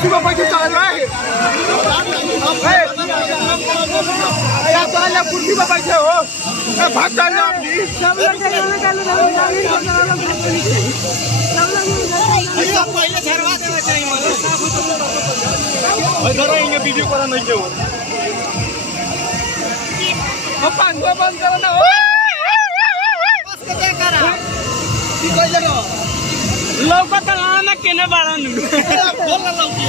कुर्सी पर बैठे चल रहा है यार, तो कुर्सी पर बैठे हो, भाग जाना पहले झरवा देना चाहिए। वीडियो करा नहीं के पंखा बंद करो ना लौका तलाना केने बाड़ा नु बोल ना लौकी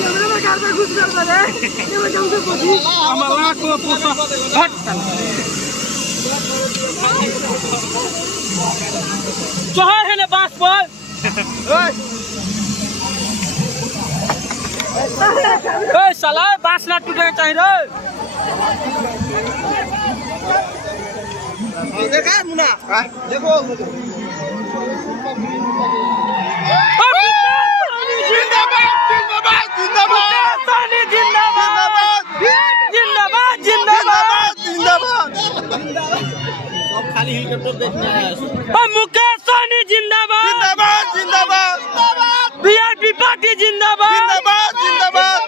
कैमरा में घर में घुस कर दे ये वजह से पूछी हमारा को पोसा हट चढ़ है ना बांस पर ओए साला बांस ना टूटना चाहिए रे देखा मुन्ना देखो जिंदाबाद जिंदाबाद जिंदाबाद जिंदाबाद जिंदाबाद जिंदाबाद सब खाली हेलीकॉप्टर देखने आया मुकेश सहनी जिंदाबाद जिंदाबाद जिंदाबाद वीआईपी पार्टी जिंदाबाद जिंदाबाद जिंदाबाद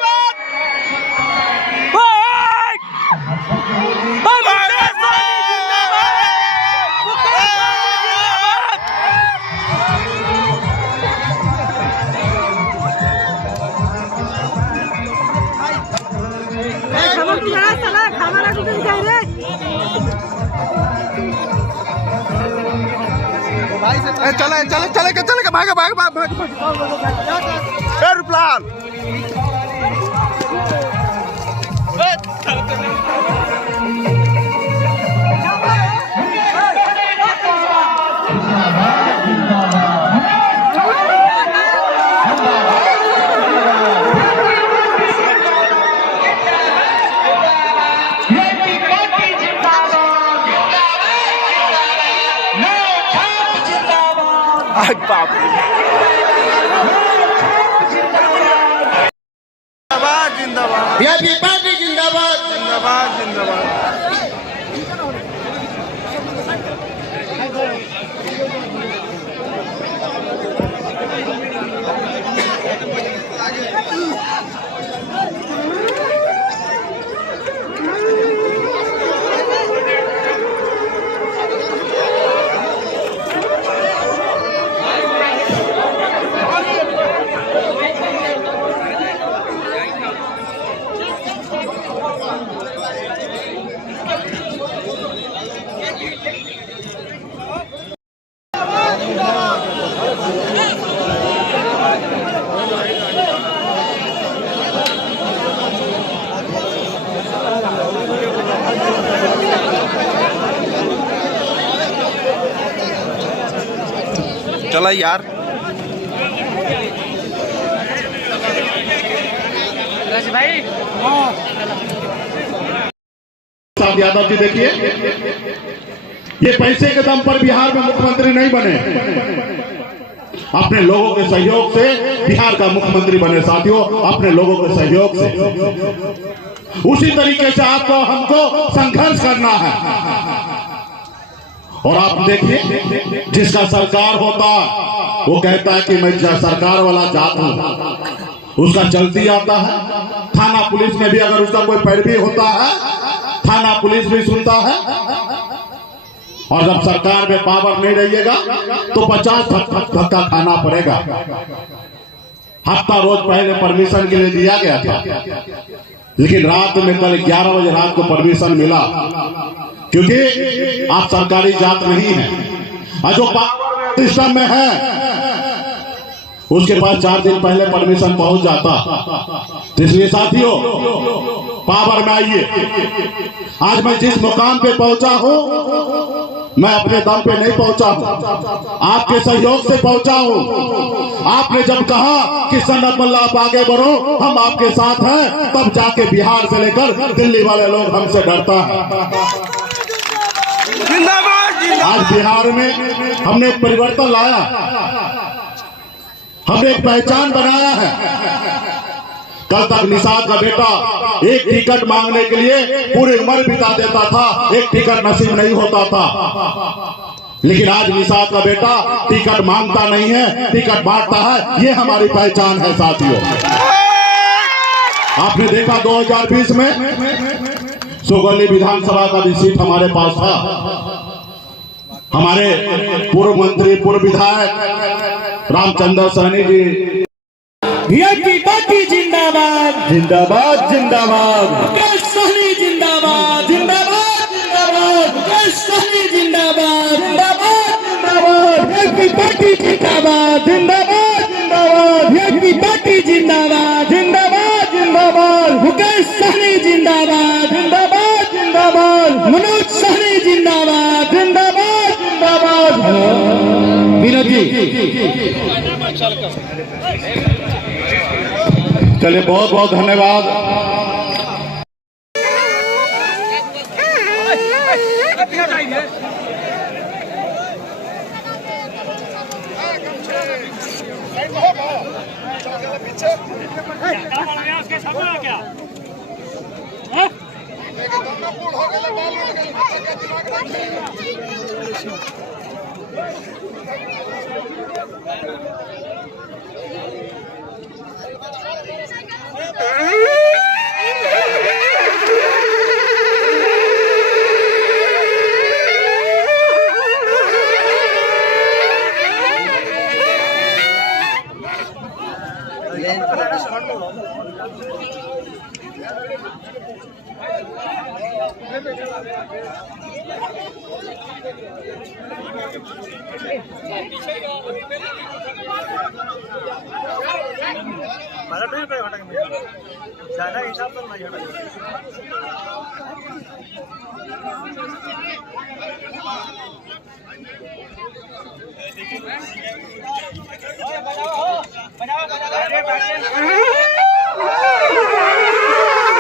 चले चले चलेगा चलेगा भागा भागा भागा एयरप्लेन बाप जिंदाबाद जिंदाबाद वीआईपी पार्टी जिंदाबाद जिंदाबाद जिंदाबाद चला यार भाई साहब यादव जी देखिए, ये पैसे के दम पर बिहार में मुख्यमंत्री नहीं बने, अपने लोगों के सहयोग से बिहार का मुख्यमंत्री बने। साथियों, अपने लोगों के सहयोग से उसी तरीके से आपको हमको संघर्ष करना है। और आप देखिए, जिसका सरकार होता वो कहता है कि मैं सरकार वाला जात हूं, उसका चलती आता है। थाना पुलिस में भी अगर उसका कोई पैरवी होता है, थाना पुलिस भी सुनता है। और जब सरकार में पावर नहीं रहिएगा तो 50 धक्का खाना पड़ेगा। हफ्ता रोज पहले परमिशन के लिए दिया गया था, लेकिन रात में कल 11 बजे रात को परमिशन मिला, क्योंकि आप सरकारी जात नहीं है। और जो पावर सिस्टम में है उसके पास 4 दिन पहले परमिशन पहुंच जाता। तो इसलिए साथियों, पावर में आइए। आज मैं जिस मुकाम पे पहुंचा हूं, मैं अपने दम पे नहीं पहुंचा हूं, आपके सहयोग से पहुंचा हूं। आपने जब कहा कि सन्नत मल्ला आप आगे बढ़ो, हम आपके साथ हैं, तब जाके बिहार से लेकर दिल्ली वाले लोग हमसे डरता है। आज बिहार में हमने एक परिवर्तन लाया, हमने एक पहचान बनाया है। कल तक निषाद का बेटा एक टिकट मांगने के लिए पूरी उम्र बिता देता था, एक टिकट नसीब नहीं होता था। लेकिन आज निषाद का बेटा टिकट मांगता नहीं है, टिकट बांटता है। ये हमारी पहचान है साथियों। आपने देखा 2020 में सोगली विधानसभा का भी सीट हमारे पास था। हमारे पूर्व मंत्री, पूर्व विधायक रामचंद्र सहनी जी, वीआईपी पार्टी जिंदाबाद जिंदाबाद जिंदाबाद, मुकेश सहनी जिंदाबाद जिंदाबाद जिंदाबाद, मुकेश सहनी जिंदाबाद जिंदाबाद जिंदाबाद, वीआईपी पार्टी जिंदाबाद जिंदाबाद जिंदाबाद, वीआईपी पार्टी जिंदाबाद जिंदाबाद जिंदाबाद, मुकेश सहनी जिंदाबाद जिंदाबाद जिंदाबाद, मनोज सहनी जिंदाबाद जिंदाबाद जिंदाबाद। विनोद जी चलिए, बहुत बहुत धन्यवाद। ज्यादा हिसाब से नहीं